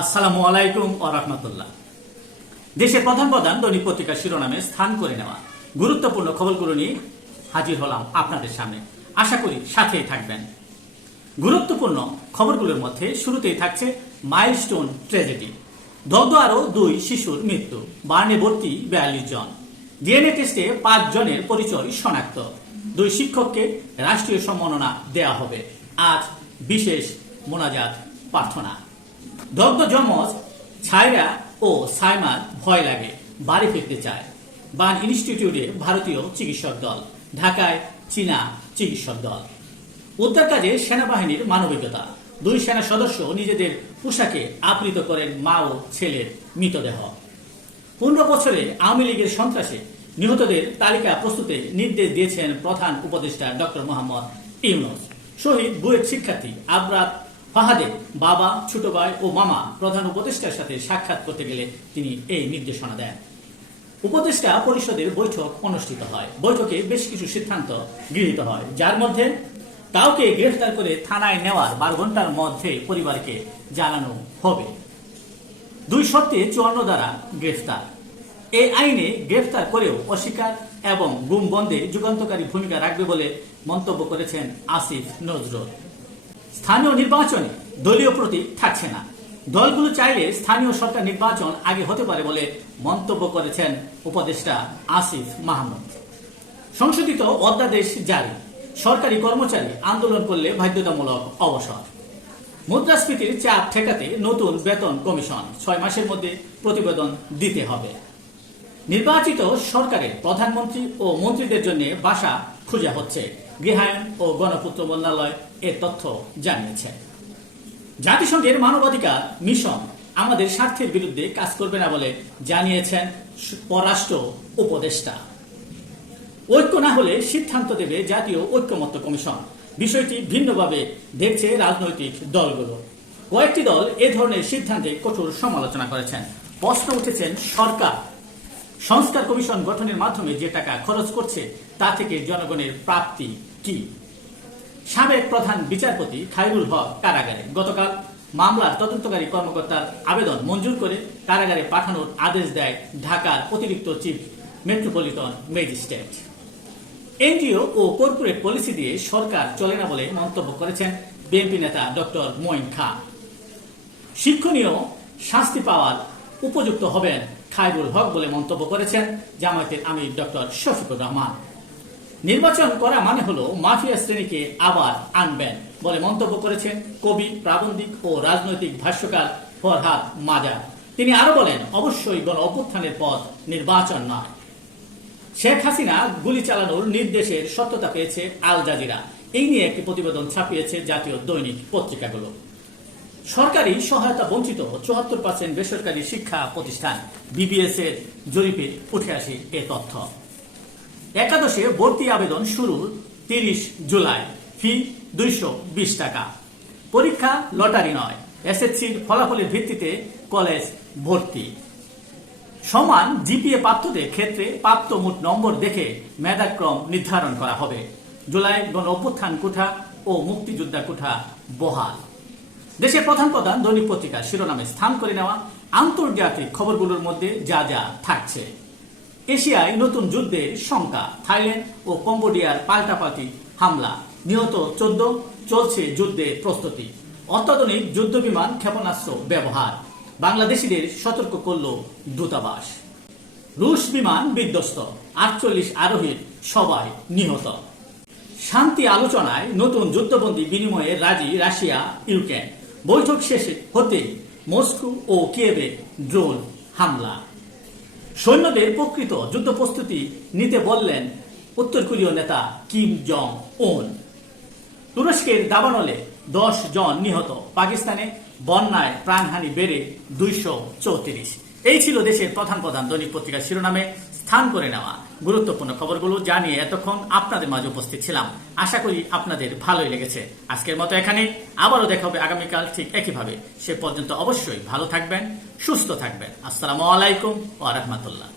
আসসালামু আলাইকুম ও রহমতুল্লাহ। দেশের প্রধান প্রধান দৈনিক পত্রিকার শিরোনামে স্থান করে নেওয়া গুরুত্বপূর্ণ খবরগুলো নিয়ে হাজির হলাম আপনাদের সামনে। আশা করি সাথেই থাকবেন। গুরুত্বপূর্ণ খবরগুলোর মধ্যে শুরুতেই থাকছে মাইলস্টোন ট্র্যাজেডি। দগ্ধ আরও দুই শিশুর মৃত্যু, বার্নে ভর্তি বিয়াল্লিশ জন। ডিএনএ টেস্টে পাঁচ জনের পরিচয় শনাক্ত। দুই শিক্ষককে রাষ্ট্রীয় সম্মাননা দেয়া হবে। আজ বিশেষ মোনাজাত প্রার্থনা। দগ্ধ যমজ ছায়রা ও সাইমার ভয় লাগে, বাড়ি ফিরতে চায়। বান ইনস্টিটিউটে ভারতীয় চিকিৎসক দল, ঢাকায় চীনা চিকিৎসক দল। উদ্ধার কাজে সেনাবাহিনীর মানবিকতা। দুই সেনা সদস্য নিজেদের পোশাকে আবৃত করেন মা ও ছেলের মৃতদেহ। পনেরো বছরে আওয়ামী লীগের সন্ত্রাসে নিহতদের তালিকা প্রস্তুতে নির্দেশ দিয়েছেন প্রধান উপদেষ্টা ডক্টর মোহাম্মদ ইউনুস। শহীদ বুয়েট শিক্ষার্থী আবরাত ফাহাদের বাবা, ছোট ভাই ও মামা প্রধান উপদেষ্টার সাথে সাক্ষাৎ করতে গেলে তিনি এই নির্দেশনা দেন। উপদেষ্টা পরিষদের বৈঠক অনুষ্ঠিত হয়। বৈঠকে বেশ কিছু সিদ্ধান্ত গৃহীত হয়। যার মধ্যে কাউকে গ্রেফতার করে থানায় নেওয়ার বারো ঘণ্টার মধ্যে পরিবারকে জানানো হবে। দুই শর্তে চুয়ান্ন দ্বারা গ্রেফতার। এই আইনে গ্রেফতার করেও অস্বীকার এবং গুম বন্ধে যুগান্তকারী ভূমিকা রাখবে বলে মন্তব্য করেছেন আসিফ নজরুল। স্থানীয় নির্বাচনে দলীয় প্রতীক থাকছে না। দলগুলো চাইলে স্থানীয় সরকার নির্বাচন আগে হতে পারে বলে মন্তব্য করেছেন উপদেষ্টা আসিফ মাহমুদ। সংশোধিত অধ্যাদেশ জারি। সরকারি কর্মচারী আন্দোলন করলে বাধ্যতামূলক অবসর। মুদ্রাস্ফীতির চাপ ঠেকাতে নতুন বেতন কমিশন ছয় মাসের মধ্যে প্রতিবেদন দিতে হবে। নির্বাচিত সরকারের প্রধানমন্ত্রী ও মন্ত্রীদের জন্য বাসা খুঁজে হচ্ছে। গৃহায়ন ও গণপূর্ত মন্ত্রণালয় এর তথ্য জানিয়েছে। জাতিসংঘের মানবাধিকার মিশন আমাদের স্বার্থের বিরুদ্ধে কাজ করবে না বলে জানিয়েছেন পররাষ্ট্র উপদেষ্টা। ঐক্য না হলে সিদ্ধান্ত দেবে জাতীয় ঐক্যমত্য কমিশন। বিষয়টি ভিন্নভাবে দেখছে রাজনৈতিক দলগুলো। কয়েকটি দল এ ধরনের সিদ্ধান্তে কঠোর সমালোচনা করেছেন। প্রশ্ন উঠেছেন সরকার সংস্কার কমিশন গঠনের মাধ্যমে যে টাকা খরচ করছে, তা থেকে জনগণের প্রাপ্তি কি? সাবেক প্রধান বিচারপতি খায়রুল হক কারাগারে গতকাল মামলার তদন্তকারী কর্মকর্তার আবেদন মঞ্জুর করে কারাগারে পাঠানোর আদেশ দেয় ঢাকার অতিরিক্ত চিফ মেট্রোপলিটন ম্যাজিস্ট্রেট। এনজিও ও কর্পোরেট পলিসি দিয়ে সরকার চলে না বলে মন্তব্য করেছেন বিএনপি নেতা ডক্টর মঈন খান। শিক্ষণীয় শাস্তি পাওয়ার উপযুক্ত হবেন খায়রুল হক বলে মন্তব্য করেছেন জামায়াতের আমির ডক্টর শফিকুর রহমান। নির্বাচন করা মানে হলো মাফিয়া শ্রেণীকে আবার আনবেন বলে মন্তব্য করেছেন কবি, প্রাবন্ধিক ও রাজনৈতিক ভাষ্যকার ফরহাদ মাজার। তিনি আরও বলেন, অবশ্যই গণ অভ্যুত্থানের পথ নির্বাচন নয়। শেখ হাসিনা গুলি চালানোর নির্দেশের সত্যতা পেয়েছে আল জাজিরা। এই নিয়ে একটি প্রতিবেদন ছাপিয়েছে জাতীয় দৈনিক পত্রিকাগুলো। সরকারি সহায়তা বঞ্চিত চুয়াত্তর পার্সেন্ট বেসরকারি শিক্ষা প্রতিষ্ঠান বিবিএস এর জরিপে উঠে আসে এ তথ্য। একাদশে ভর্তি আবেদন শুরু তিরিশ জুলাই। ফি দুইশো বিশ টাকা। পরীক্ষা লটারি নয়, এসএসসির ফলাফলের ভিত্তিতে কলেজ ভর্তি। সমান জিপিএ প্রাপ্তদের ক্ষেত্রে প্রাপ্ত মোট নম্বর দেখে মেধাক্রম নির্ধারণ করা হবে। জুলাই গণ অভ্যুত্থান কোঠা ও মুক্তিযোদ্ধা কোঠা বহাল। দেশের প্রধান প্রধান দৈনিক পত্রিকার শিরোনামে স্থান করে নেওয়া আন্তর্জাতিক খবরগুলোর মধ্যে যা যা থাকছে। এশিয়ায় নতুন যুদ্ধের শঙ্কা, থাইল্যান্ড ও কম্বোডিয়ার পাল্টাপাল্টি হামলা, নিহত চোদ্দ, চলছে যুদ্ধের প্রস্তুতি। অত্যাধুনিক যুদ্ধ বিমান ক্ষেপণাস্ত্র ব্যবহার, বাংলাদেশিদের সতর্ক করল দূতাবাস। রুশ বিমান বিধ্বস্ত, আটচল্লিশ আরোহীর সবাই নিহত। শান্তি আলোচনায় নতুন যুদ্ধবন্দী বিনিময়ে রাজি রাশিয়া, ইউক্রেন। বৈঠক শেষে হতে মস্কো ও কিয়েভে ড্রোন হামলা। সৈন্যদের প্রকৃত যুদ্ধ প্রস্তুতি নিতে বললেন উত্তর কোরীয় নেতা কিম জং ওন তুরস্কের দাবানলে দশ জন নিহত, পাকিস্তানে বন্যায় প্রাণহানি বেড়ে দুইশো চৌত্রিশ। এই ছিল দেশের প্রধান প্রধান দৈনিক পত্রিকার শিরোনামে স্থান করে নেওয়া। গুরুত্বপূর্ণ খবরগুলো জানিয়ে এতক্ষণ আপনাদের মাঝে উপস্থিত ছিলাম। আশা করি আপনাদের ভালোই লেগেছে। আজকের মতো এখানে। আবারও দেখা হবে আগামীকাল ঠিক একইভাবে। সে পর্যন্ত অবশ্যই ভালো থাকবেন, সুস্থ থাকবেন। আসসালামু আলাইকুম ও রাহমাতুল্লাহ।